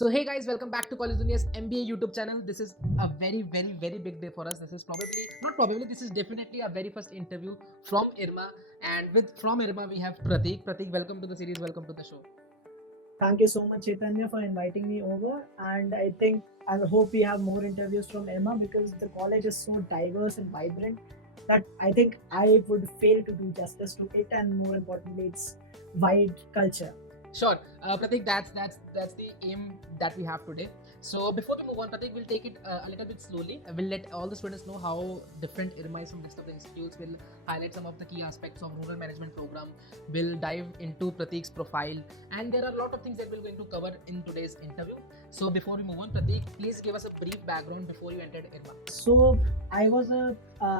So hey guys, welcome back to College Dunia's MBA YouTube channel. This is a very big day for us. This is this is definitely our very first interview from IRMA, and from IRMA we have Prateek. Prateek, welcome to the series, welcome to the show. Thank you so much, Chetanya, for inviting me over. And I hope we have more interviews from Emma because the college is so diverse and vibrant that I think I would fail to do justice to it. And more importantly, its wide culture. Sure, Prateek, that's the aim that we have today. So before we move on, Prateek, we'll take it a little bit slowly. We'll let all the students know how different IRMA is from rest of the institutes. We'll highlight some of the key aspects of rural management program. We'll dive into Prateek's profile, and there are a lot of things that we're going to cover in today's interview. So before we move on, Prateek, please give us a brief background before you entered IRMA. So I was a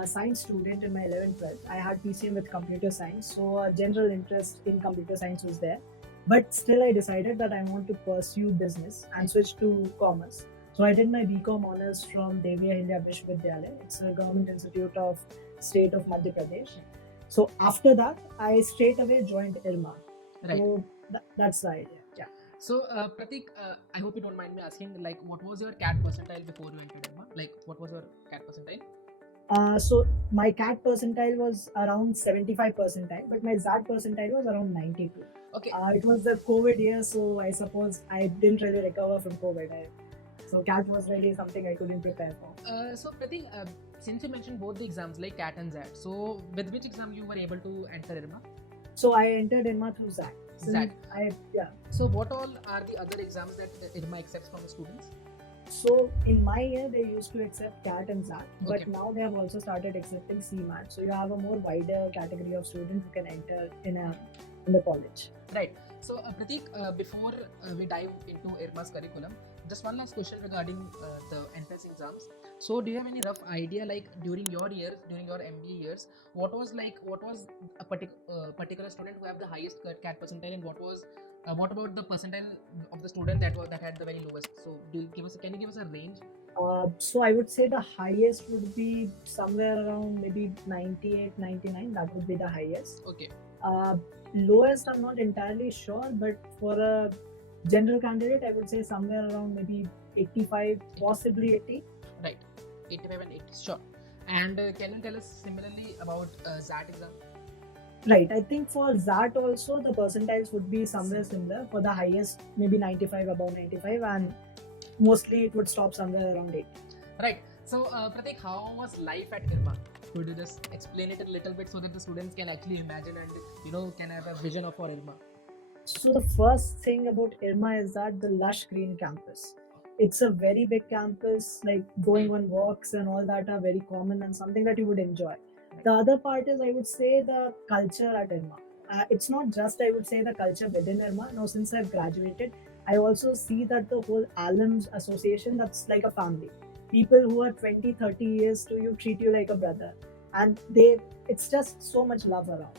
science student in my 11th, 12th. I had PCM with computer science, so a general interest in computer science was there. But still, I decided that I want to pursue business and switch to commerce. So I did my BCom honors from Devi Ahilya Vishwavidyalaya. It's a government institute of state of Madhya Pradesh. So after that, I straight away joined IRMA. Right. So that's the idea. Yeah. So, Prateek, I hope you don't mind me asking, like, what was your CAT percentile before you entered IRMA? Like, what was your CAT percentile? So my CAT percentile was around 75 percentile, but my ZAT percentile was around 92. Okay. It was the COVID year, so I suppose I didn't really recover from COVID. So CAT was really something I couldn't prepare for. So Prateek, since you mentioned both the exams like CAT and ZAT, so with which exam you were able to enter IRMA? So I entered IRMA through ZAT. ZAT. Yeah. So what all are the other exams that IRMA accepts from the students? So in my year, they used to accept CAT and ZAT, but Okay. now they have also started accepting CMAT. So you have a more wider category of students who can enter in the college. Right. So Prateek, before we dive into IRMA's curriculum, just one last question regarding the entrance exams. So do you have any rough idea, like during your years, during your MBA years, what was a particular student who have the highest CAT percentile, and what about the percentile of the student that had the very lowest? So can you give us a range? So I would say the highest would be somewhere around maybe 98, 99. That would be the highest. Okay. Lowest, I'm not entirely sure, but for a general candidate, I would say somewhere around maybe 85, possibly 80. Right, 85 and 80, sure. And can you tell us similarly about ZAT exam? Right, I think for ZAT also the percentiles would be somewhere similar. For the highest, maybe 95, above 95, and mostly it would stop somewhere around 80. Right. So, Prateek, how was life at IRMA? Could you just explain it a little bit so that the students can actually imagine and can have a vision of our IRMA? So the first thing about IRMA is that the lush green campus. It's a very big campus, like going on walks and all that are very common and something that you would enjoy. The other part is, I would say, the culture at IRMA. It's not just, I would say, the culture within IRMA. Now, since I've graduated, I also see that the whole alums association, that's like a family. People who are 20, 30 years to you treat you like a brother. And it's just so much love around.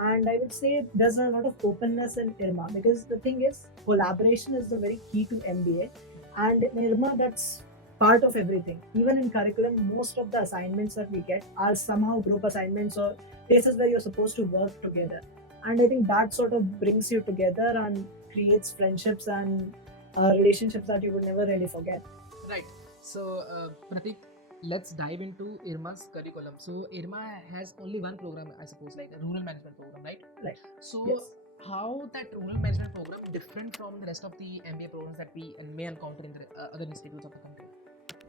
And I would say there's a lot of openness in IRMA because the thing is, collaboration is the very key to MBA. And in IRMA, that's part of everything. Even in curriculum, most of the assignments that we get are somehow group assignments or places where you're supposed to work together. And I think that sort of brings you together and creates friendships and relationships that you would never really forget. Right. So, Prateek, let's dive into IRMA's curriculum. So, IRMA has only one program, I suppose, like a rural management program, right? Right. So, Yes. how that rural management program different from the rest of the MBA programs that we may encounter in the other institutes of the country?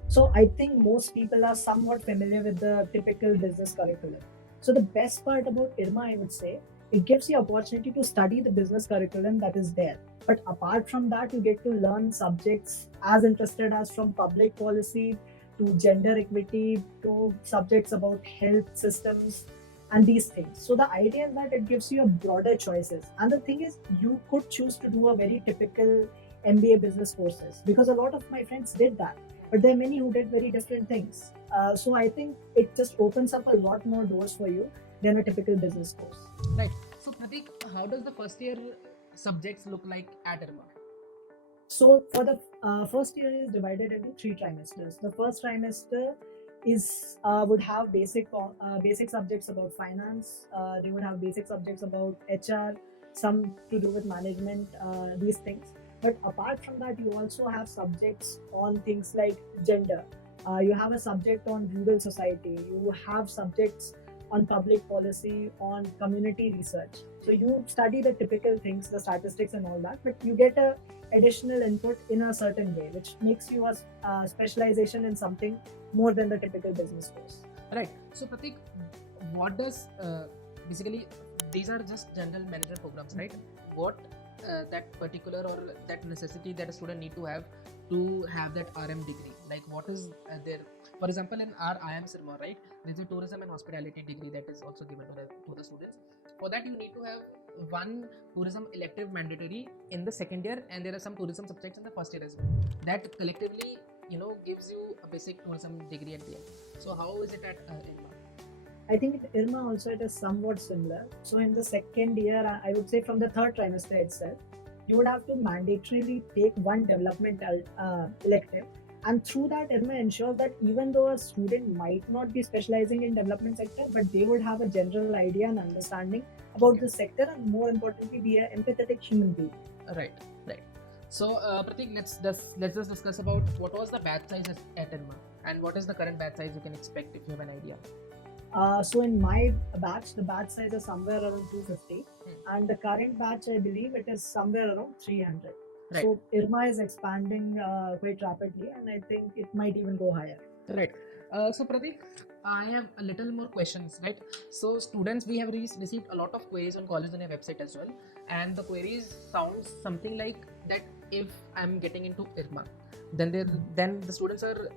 So I think most people are somewhat familiar with the typical business curriculum. So the best part about IRMA, I would say, it gives you opportunity to study the business curriculum that is there. But apart from that, you get to learn subjects as interested as from public policy to gender equity to subjects about health systems and these things. So the idea is that it gives you a broader choices. And the thing is, you could choose to do a very typical MBA business courses because a lot of my friends did that. But there are many who did very different things. So I think it just opens up a lot more doors for you than a typical business course. Right. So, Prateek, how does the first year subjects look like at IRMA? So for the first year is divided into 3 trimesters. The first trimester is would have basic subjects about finance. They would have basic subjects about HR, some to do with management, these things. But apart from that, you also have subjects on things like gender. You have a subject on rural society. You have subjects on public policy, on community research. So you study the typical things, the statistics and all that, but you get a additional input in a certain way, which makes you a specialization in something more than the typical business course. Right. So Pratik, what does basically these are just general management programs, right? What that particular or that necessity that a student need to have that RM degree? Like what is there? For example, in our IRMA, right, there's a tourism and hospitality degree that is also given to the students. For that, you need to have one tourism elective mandatory in the second year, and there are some tourism subjects in the first year as well. That collectively, gives you a basic tourism degree at the end. So how is it at IRMA? I think at IRMA also it is somewhat similar. So in the second year, I would say from the third trimester itself, you would have to mandatorily take one developmental elective. And through that, IRMA ensures that even though a student might not be specializing in development sector, but they would have a general idea and understanding about the sector, and more importantly, be an empathetic human being. Right, right. So, Pratik, let's just discuss about what was the batch size at IRMA and what is the current batch size you can expect if you have an idea. So in my batch, the batch size is somewhere around 250, and the current batch, I believe, it is somewhere around 300. Right. So IRMA is expanding quite rapidly, and I think it might even go higher. Right. So Pratik, I have a little more questions, right? So students, we have received a lot of queries on college on your website as well, and the queries sounds something like that. If I'm getting into IRMA, then the students are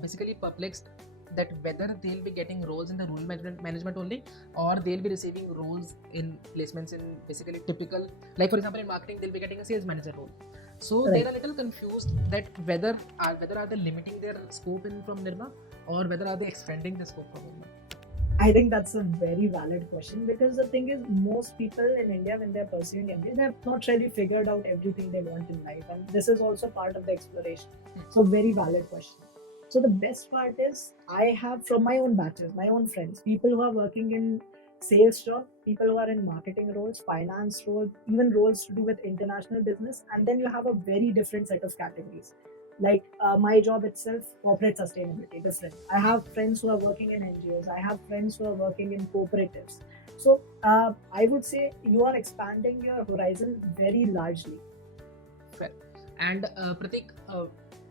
basically perplexed that whether they'll be getting roles in the rural management only, or they'll be receiving roles in placements in basically typical, like for example in marketing they'll be getting a sales manager role. So they're a little confused that whether are they limiting their scope in from IRMA, or whether are they expanding the scope from IRMA. I think that's a very valid question, because the thing is, most people in India, when they're pursuing MBA, they've not really figured out everything they want in life, and this is also part of the exploration. So very valid question. So the best part is, I have from my own batches, my own friends, people who are working in sales job, people who are in marketing roles, finance roles, even roles to do with international business, and then you have a very different set of categories. Like my job itself, corporate sustainability, different. I have friends who are working in NGOs. I have friends who are working in cooperatives. So I would say you are expanding your horizon very largely. Fair. And Pratik,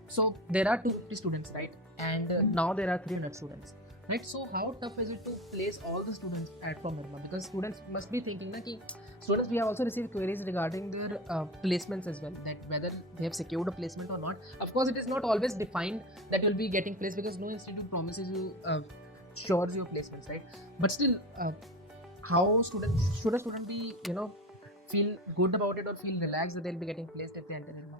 so there are 250 students, right? And now there are 300 students, right? So how tough is it to place all the students from IRMA? Because students must be thinking that students, we have also received queries regarding their placements as well, that whether they have secured a placement or not. Of course, it is not always defined that you'll be getting placed, because no institute promises you assures your placements, right? But still, how should a student be, feel good about it or feel relaxed that they'll be getting placed if they enter IRMA?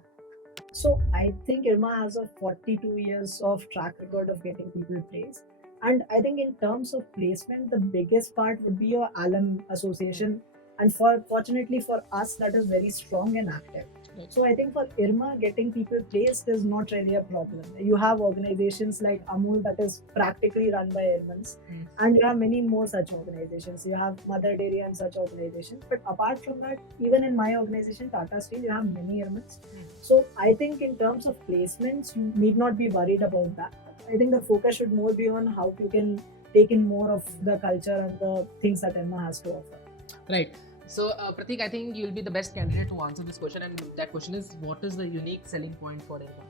So I think IRMA has a 42 years of track record of getting people placed. And I think in terms of placement, the biggest part would be your alum association. And fortunately for us, that is very strong and active. So I think for IRMA, getting people placed is not really a problem. You have organizations like Amul that is practically run by IRMANs, and you have many more such organizations. You have Mother Dairy and such organizations. But apart from that, even in my organization, Tata Steel, you have many IRMANs. So I think in terms of placements, you need not be worried about that. I think the focus should more be on how you can take in more of the culture and the things that IRMA has to offer. Right. So, Prateek, I think you'll be the best candidate to answer this question, and that question is, what is the unique selling point for IRMA?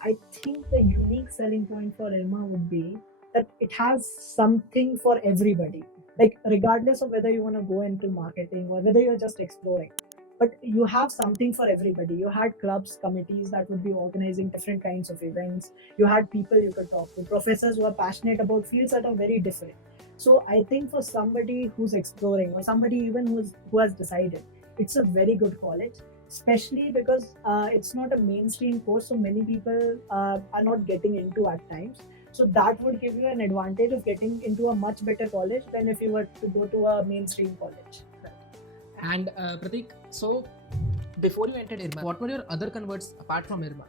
I think the unique selling point for IRMA would be that it has something for everybody. Like, regardless of whether you want to go into marketing or whether you're just exploring, but you have something for everybody. You had clubs, committees that would be organizing different kinds of events. You had people you could talk to, professors who are passionate about fields that are very different. So I think for somebody who's exploring, or somebody even who has decided, it's a very good college, especially because it's not a mainstream course, so many people are not getting into at times. So that would give you an advantage of getting into a much better college than if you were to go to a mainstream college. And Prateek, so before you entered IRMA, what were your other converts apart from IRMA?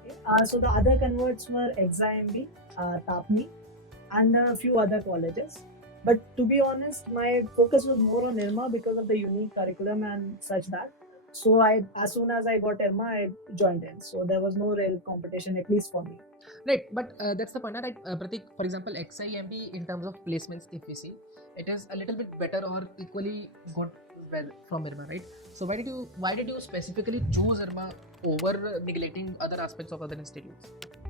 So the other converts were ExaMB, TAPMI, and a few other colleges. But to be honest, my focus was more on IRMA because of the unique curriculum and such that. So as soon as I got IRMA, I joined in. So there was no real competition, at least for me. Right, but that's the point, right? Pratik, for example, XIMB in terms of placements, if we see, it is a little bit better or equally good well from IRMA, right? So why did you specifically choose IRMA over neglecting other aspects of other institutes?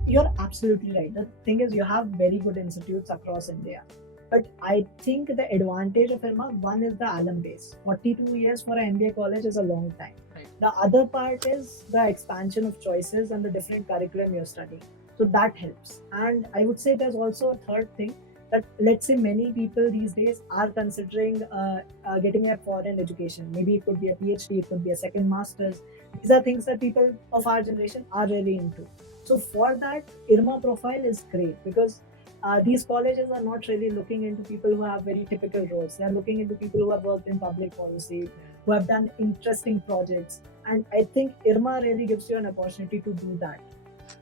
You're absolutely right. The thing is, you have very good institutes across India. But I think the advantage of IRMA, one is the alum base. 42 years for an MBA college is a long time. Right. The other part is the expansion of choices and the different curriculum you're studying. So that helps. And I would say there's also a third thing that, let's say, many people these days are considering getting a foreign education. Maybe it could be a PhD, it could be a second master's. These are things that people of our generation are really into. So for that, IRMA profile is great because these colleges are not really looking into people who have very typical roles. They are looking into people who have worked in public policy, who have done interesting projects. And I think IRMA really gives you an opportunity to do that.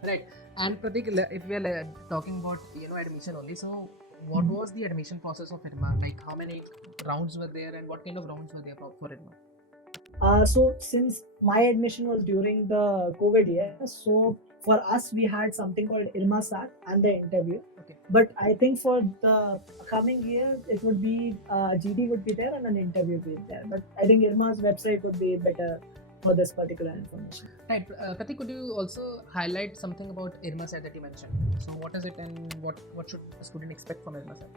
Right. And Pratik, if we are talking about admission only, so what was the admission process of IRMA? Like how many rounds were there, and what kind of rounds were there for IRMA? So since my admission was during the COVID year, so for us we had something called IRMASAT and the interview. Okay. But I think for the coming year, it would be GD would be there and an interview would be there. But I think IRMA's website would be better for this particular information. Right. Pratik, could you also highlight something about IRMASAT that you mentioned? So what is it, and what should a student expect from IRMASAT?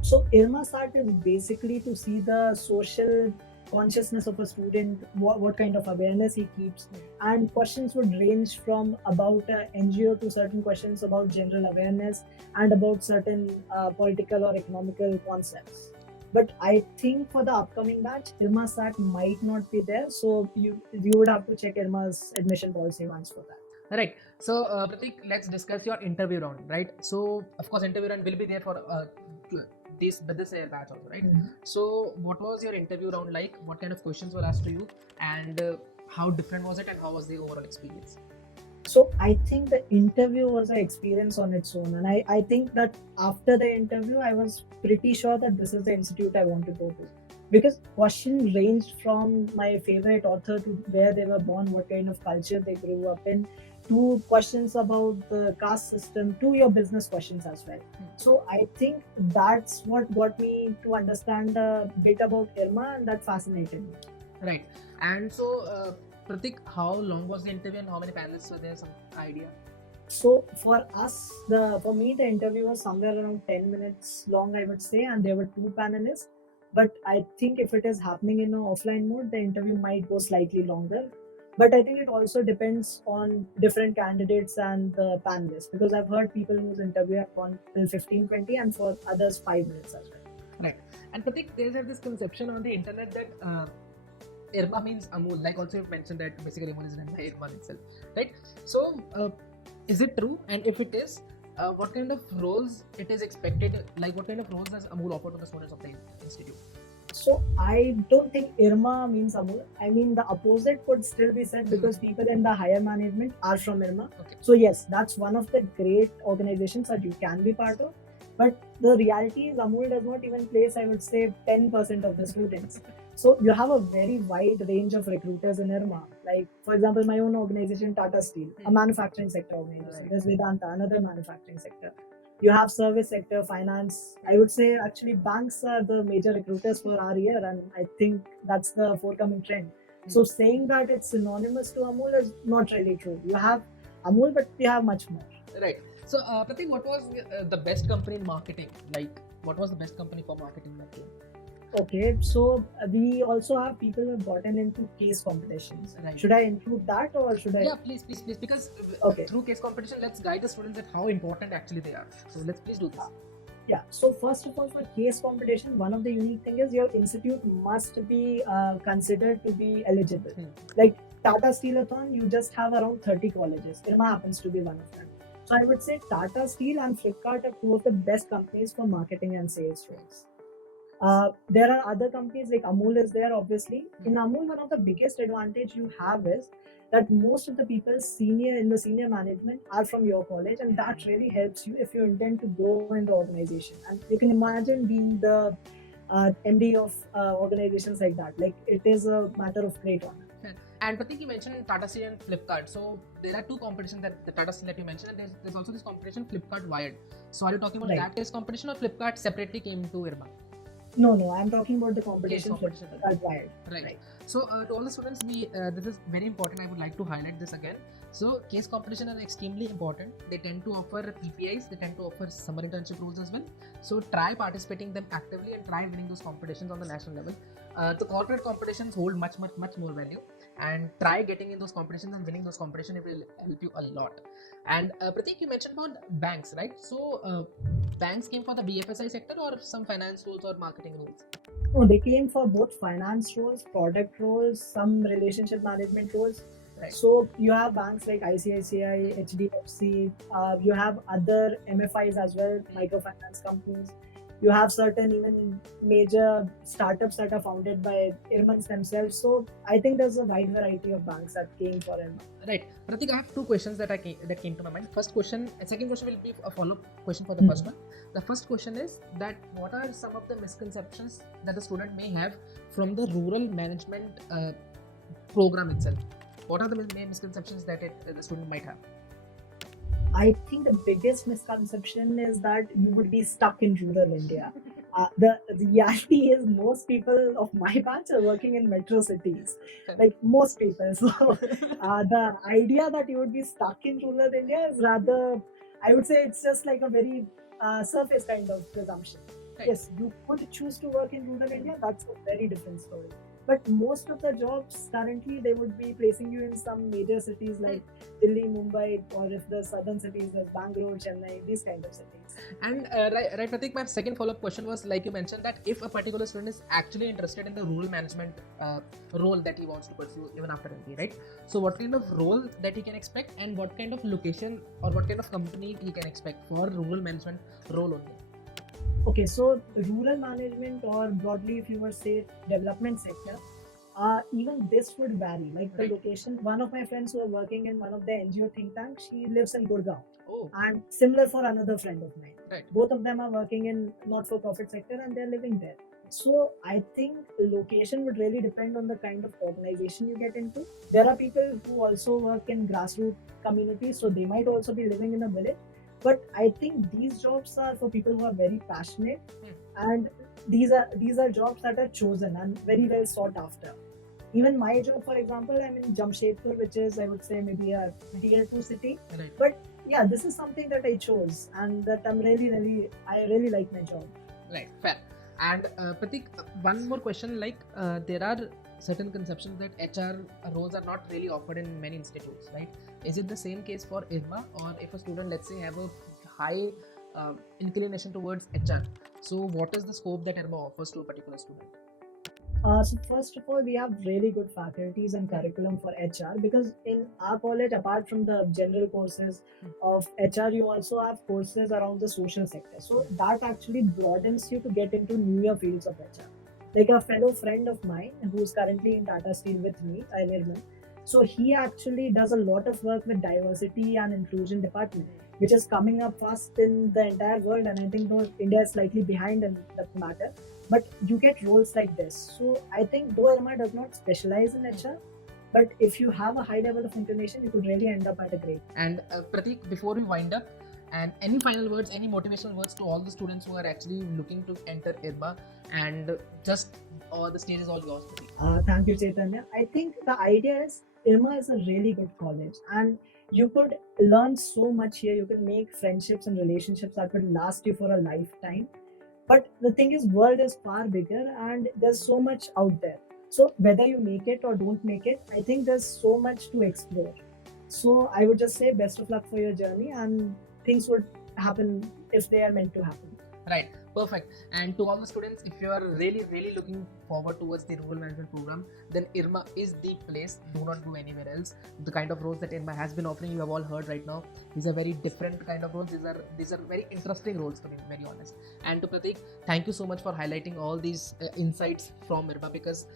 So IRMASAT is basically to see the social consciousness of a student, what kind of awareness he keeps, and questions would range from about NGO to certain questions about general awareness and about certain political or economical concepts. But I think for the upcoming batch, IRMASAT might not be there, so you would have to check IRMA's admission policy once for that. Right. So Pratik, let's discuss your interview round. Right. So of course, interview round will be there for this batch also, right? Mhm. So what was your interview round like? What kind of questions were asked to you, and how different was it, and how was the overall experience? So I think the interview was an experience on its own, and I think that after the interview, I was pretty sure that this is the institute I want to go to, because questions ranged from my favorite author to where they were born, what kind of culture they grew up in, to questions about the caste system, to your business questions as well. So I think that's what got me to understand a bit about IRMA, and that fascinated me. Right. And so Pratik, how long was the interview, and how many panelists were there? Some idea? So for us, for me, the interview was somewhere around 10 minutes long, I would say, and there were two panelists. But I think if it is happening in an offline mode, the interview might go slightly longer. But I think it also depends on different candidates and the panelists, because I've heard people whose interview have gone till 15, 20, and for others 5 minutes as well. Right. And Pratik, there's this conception on the internet that IRMA means Amul. Like also you've mentioned that basically Amul is run by IRMA itself, right? So is it true? And if it is, what kind of roles it is expected? Like what kind of roles does Amul offer to the students of the institute? So I don't think IRMA means Amul. I mean, the opposite could still be said, because people in the higher management are from IRMA. Okay. So yes, that's one of the great organizations that you can be part of. But the reality is Amul does not even place, I would say, 10% of the students. So you have a very wide range of recruiters in IRMA. Like, for example, my own organization, Tata Steel, a manufacturing sector organization. Right. There's Vedanta, another manufacturing sector. You have service sector, finance. I would say actually banks are the major recruiters for our year, and I think that's the forthcoming trend. So saying that it's synonymous to Amul is not really true. You have Amul, but you have much more. Right. So Pratik, what was the best company in marketing? Like what was the best company for marketing that year? Okay, so we also have people who have gotten into case competitions. Right. Should I include that, or should I? Yeah, please, because Okay. through case competition, let's guide the students at how important actually they are. So let's please do this. Yeah, so first of all, for case competition, one of the unique things is your institute must be considered to be eligible. Like Tata Steelathon, you just have around 30 colleges. IRMA happens to be one of them. So I would say Tata Steel and Flipkart are two of the best companies for marketing and sales roles. There are other companies like Amul is there, obviously. In Amul, one of the biggest advantage you have is that most of the people in the senior management are from your college, and that really helps you if you intend to grow in the organization. And you can imagine being the MD of organizations like that. Like, it is a matter of great honor. And Prateek, you mentioned Tata Steel and Flipkart. So there are two competitions that the Tata Steel that you mentioned, and there's also this competition Flipkart Wired. So are you talking about Right. that case competition, or Flipkart separately came to IRMA? No, I'm talking about the Case competition competition. Flipkart Wired. Right. So to all the students, this is very important. I would like to highlight this again. So case competition are extremely important. They tend to offer PPIs. They tend to offer summer internship rules as well. So try participating them actively and try winning those competitions on the national level. The corporate competitions hold much more value, and try getting in those competitions and winning those competitions. It will help you a lot. And Prateek, you mentioned about banks, right? So banks came for the BFSI sector or some finance roles or marketing roles? No, they came for both finance roles, product roles, some relationship management roles. Right. So you have banks like ICICI, HDFC, you have other MFIs as well, microfinance companies. You have certain even major startups that are founded by IRMANs themselves. So I think there's a wide variety of banks that came for IRMA. Right. Prateek, I have two questions that came to my mind. Second question will be a follow-up question for the first one. The first question is that what are some of the misconceptions that a student may have from the rural management program itself? What are the main misconceptions that the student might have? I think the biggest misconception is that you would be stuck in rural India. The reality is most people of my batch are working in metro cities, like most people. So the idea that you would be stuck in rural India is rather, I would say it's just like a very surface kind of presumption. Right. Yes, you could choose to work in rural India, that's a very different story. But most of the jobs currently, they would be placing you in some major cities like Delhi, Mumbai, or if the southern cities like Bangalore, Chennai, these kind of cities. And right, Prateek, my second follow-up question was, like you mentioned, that if a particular student is actually interested in the rural management role that he wants to pursue even after MBA, right? So what kind of role that he can expect, and what kind of location or what kind of company he can expect for rural management role only? Okay, so rural management, or broadly if you were say development sector, even this would vary. Like the Right. location, one of my friends who are working in one of the NGO think tanks, she lives in Gurgaon. Oh. And similar for another friend of mine. Right. Both of them are working in not-for-profit sector and they're living there. So I think location would really depend on the kind of organization you get into. There are people who also work in grassroots communities, so they might also be living in a village. But I think these jobs are for people who are very passionate, and these are jobs that are chosen and very well sought after. Even my job, for example, I'm in Jamshedpur, which is, I would say, maybe a tier 2 city. Right. But yeah, this is something that I chose, and that I really like my job. Right, fair. And Prateek, one more question, like there are certain conceptions that HR roles are not really offered in many institutes, right? Is it the same case for IRMA, or if a student, let's say, have a high inclination towards HR, so what is the scope that IRMA offers to a particular student? So first of all, we have really good faculties and curriculum for HR, because in our college, apart from the general courses of HR, you also have courses around the social sector. So that actually broadens you to get into newer fields of HR. Like a fellow friend of mine who's currently in Tata Steel with me, Anirman. So he actually does a lot of work with diversity and inclusion department, which is coming up fast in the entire world. And I think though India is slightly behind in that matter, but you get roles like this. So I think though IRMA does not specialize in HR, but if you have a high level of inclination, you could really end up at a great. And Prateek, before we wind up, and any final words, any motivational words to all the students who are actually looking to enter IRMA, and just the stage is all yours, Prateek. Thank you, Chetanya. I think the idea is IRMA is a really good college, and you could learn so much here. You can make friendships and relationships that could last you for a lifetime. But the thing is, world is far bigger and there's so much out there. So whether you make it or don't make it, I think there's so much to explore. So I would just say best of luck for your journey, and things would happen if they are meant to happen. Right, perfect. And to all the students, if you are really looking forward towards the rural management program, then IRMA is the place. Do not go anywhere else. The kind of roles that IRMA has been offering, you have all heard right now. These are very different kind of roles. These are very interesting roles, to be very honest. And to Prateek, thank you so much for highlighting all these insights from IRMA, because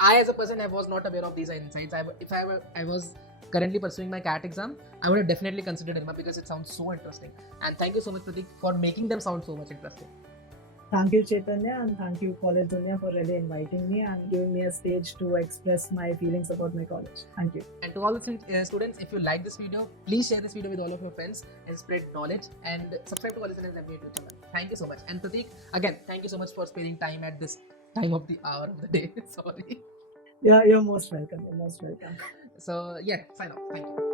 I, as a person, I was not aware of these insights. If I was currently pursuing my CAT exam, I would have definitely considered IRMA because it sounds so interesting. And thank you so much, Prateek, for making them sound so much interesting. Thank you, Chetanya, and thank you, College Dunya, for really inviting me and giving me a stage to express my feelings about my college. Thank you. And to all the students, if you like this video, please share this video with all of your friends and spread knowledge, and subscribe to College MBA YouTube channel. Thank you so much. And Prateek, again, thank you so much for spending time at this time of the hour of the day. Sorry. Yeah, you're most welcome. You're most welcome. So yeah, sign off. Thank you.